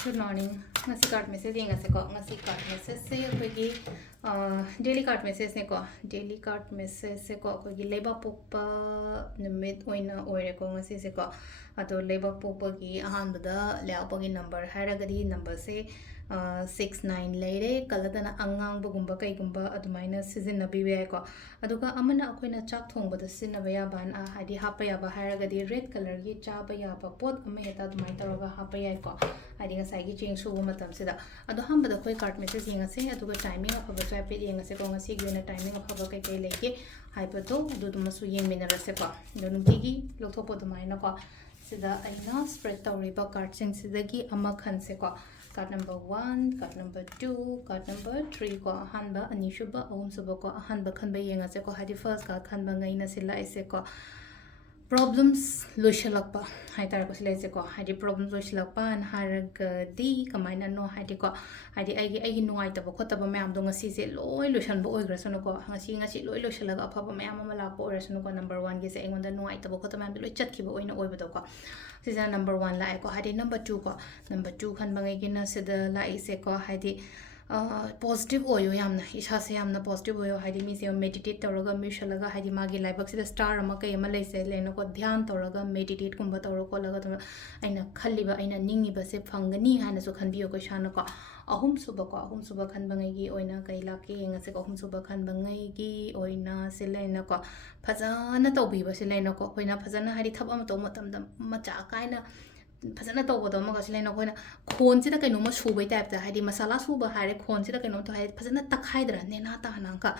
Good morning. Ngasi card message ngase ko ngasi card message se akogi daily card message ne ko daily card message se ko akogi leba pokpa numit oina oire ko ngasi se ko ato leba pokpa gi ahanbada laupagi number haragadi number se 69 leire kaladana angang bugumba kai gumba adumaina season nabiwe ko aduga amana akoina chak thongbada sinaba ya ban a hadi hapa ya ba haragadi red color gi chaba ya ba pot ama heta adumai taraga hapa ya ko hadi ngasai gi ching subu matam sida adu hambada koi card message yengase aduga timing afaba so apit yengase ko ngasi gi na timing afaba kai kai leke haipato adu dumasu yengminarase ko donumtigi lokthop adumaina ko sida aina spread tawriba card sing sidagi ama khanse ko card number 1 card number 2 card number 3 ko hanba ani shuba ahum suba ko hanba khanba yengase ko hadi first card khanba ngai na sila ise ko problems loishalakpa haitar ko sila ise ko hadi problems loishalakpa an haragadi kamaina no hadi ko hadi ai nuai taba khotaba mayam do ngasi se loi loishan bo oigrasano ko ngasi loi loishalaga afaba mayam ama lakpa oirasano ko number 1 gi se engonda nuai taba khotaba mayam loi chatkiba oina oibado ko sisa number 1 la ko hadi number 2 ko number 2 khan bangai gina sida la ise ko hadi positive oyo yamna isa se yamna positive oyo hadi mi se meditate tawraga mi shalaga hadi magi laibak sida star ama kai ama leise leno ko dhyan tawraga meditate kumba tawro ko laga tama aina khalliba aina ningi ba se phangani hana so khanbiyo ko shana ko ahum suba khan bangai gi oina kai lake yenga se ko ahum suba khan bangai gi oina se lena ko phajana tawbi ba se lena ko oina phajana hadi thaba ma to matam da macha kaina फजना तौबदो मगसिलेनो Koyna खोनसिदा कैनोमा सुबै टाइपता हाइदि मसाला सुबा हारे खोनसिदा canoe तो high फजना तखाइदरा नेना तानांका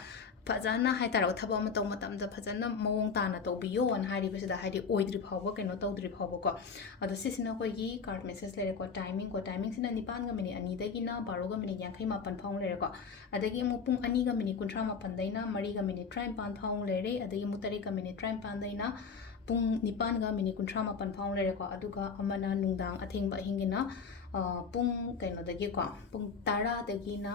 फजना हाइतारो थबा म तौ मतमदा फजना मवोंग ताना तौबियो अन हारि बसिदा हाइदि ओइद्रि फावबो canoe तौद्रि फावबो को अदो सिसिना कोइगी कार्ड मेसेज लेरे को टाइमिंग सिना निपान ग मिनिट अनि दगिना 12 ग मिनिट 58 फाउं लेरे को अदगी मु पुंग अनि ग मिनिट 38 दैना 3 ग मिनिट 53 फाउं लेरे अदगी मु 3 ग मिनिट 53 दैना पुंग निपान ग मिनिट 58 फाउं लेरे को अदुगा अमना नुंगदांग अथेंग हिंगिना पुंग कैनो दगी को पुंग 10 दगिना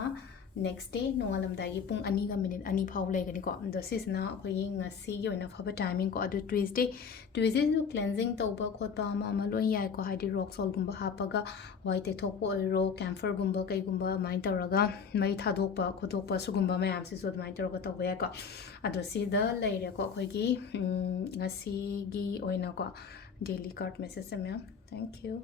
next day nongalamdagi pung ani ga minute ani phau legani ko do sisna khoi ngasi gi oina phaba timing ko adu tuesday su cleansing tawba khotpa ma loi yai ko haidi rock salt gumba hapaga white thokpo oiro camphor gumba kai gumba mai tawraga mai thadokpa khotokpa sugumba mayam si so mai tawraga tawba ya ko adu sida leire ko khoi gi ngasi gi oina ko daily card message me thank you